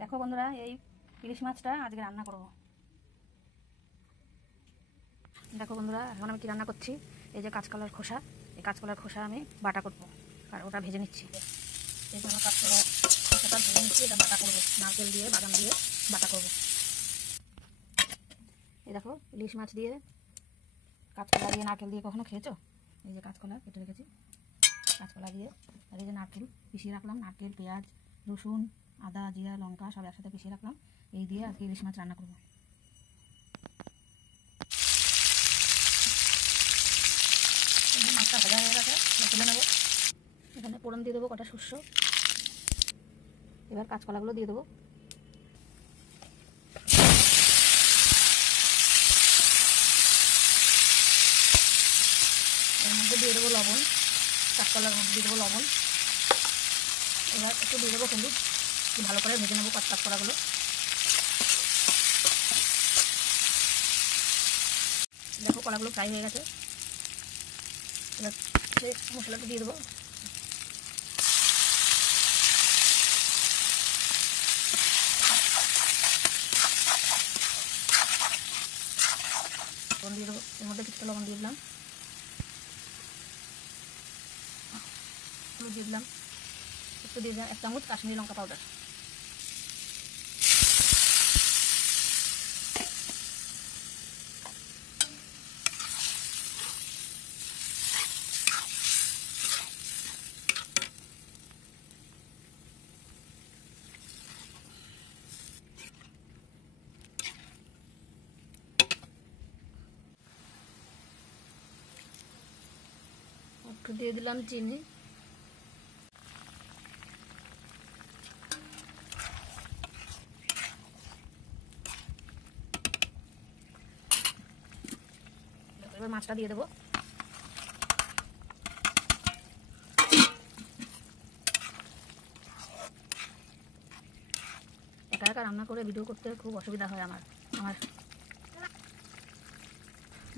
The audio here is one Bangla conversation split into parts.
দেখো বন্ধুরা, এই ইলিশ মাছটা আজকে রান্না করব। দেখো বন্ধুরা, এখন আমি কি রান্না করছি। এই যে কাঁচকলার খোসা, এই কাঁচকলার খোসা আমি বাটা করব আর ওটা ভেজে নিচ্ছি। এই জন্য কাঁচকলার খোসাটা ভেজে নিচ্ছি, এটা বাটা করবো, নারকেল দিয়ে বাদাম দিয়ে বাটা করব। এই দেখো, ইলিশ মাছ দিয়ে কাঁচকলা দিয়ে নারকেল দিয়ে কখনো খেয়েছো? এই যে কাঁচকলা কেটে রেখেছি, কাঁচকলা দিয়ে আর এই যে নারকেল পিষিয়ে রাখলাম, নারকেল, পেঁয়াজ, রসুন, আদা, জিরা, লঙ্কা সব একসাথে পিষিয়ে রাখলাম। এই দিয়ে আজকে ইলিশ মাছ রান্না করবো। মাছটা ভাজা হয়ে গেছে, তুলে নেবো। এখানে ফোড়ন দিয়ে দেবো কটা শস্য। এবার কাঁচকলাগুলো দিয়ে দেবো। এর মধ্যে দিয়ে দেবো লবণ, কাঁচকলার মধ্যে দিয়ে দেবো লবণ। এবার একটু দিয়ে দেবো হলুদ, একটু ভালো করে ভেজে নেবো কাঁচকলাগুলো। দেখো কলাগুলো ফ্রাই হয়ে গেছে। এবার মশলাটা দিয়ে দেবো। লবণ দিয়ে দেবো, এর মধ্যে কিছুটা লবণ দিয়ে দিলাম, হলুদ দিয়ে দিলাম, একটু দিয়ে দিলাম 1 চামচ কাশ্মীরি লঙ্কা পাউডার। একটু দিয়ে দিলাম চিনি। এবার মাছটা দিয়ে দেবো। একা একা রান্না করে ভিডিও করতে খুব অসুবিধা হয় আমার।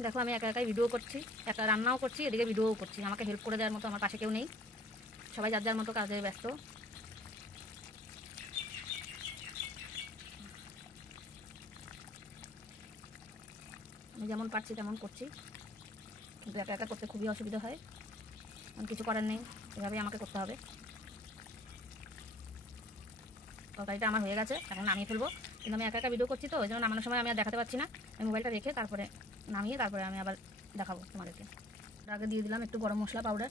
দেখো, আমি একা একাই ভিডিও করছি, একা রান্নাও করছি, এদিকে ভিডিওও করছি। আমাকে হেল্প করে দেওয়ার মতো আমার পাশে কেউ নেই, সবাই যার যার মতো কাজে ব্যস্ত। আমি যেমন পারছি তেমন করছি, কিন্তু একা একা করতে খুবই অসুবিধা হয়। আমি কিছু করার নেই, এভাবেই আমাকে করতে হবে। তরকারিটা আমার হয়ে গেছে, এখন নামিয়ে ফেলবো। কিন্তু আমি একা একা ভিডিও করছি তো, ওই জন্য নামানোর সময় আমি আর দেখাতে পারছি না। আমি মোবাইলটা রেখে তারপরে নামিয়ে তারপরে আমি আবার দেখাবো তোমাদেরকে। আগে দিয়ে দিলাম একটু গরম মশলা পাউডার।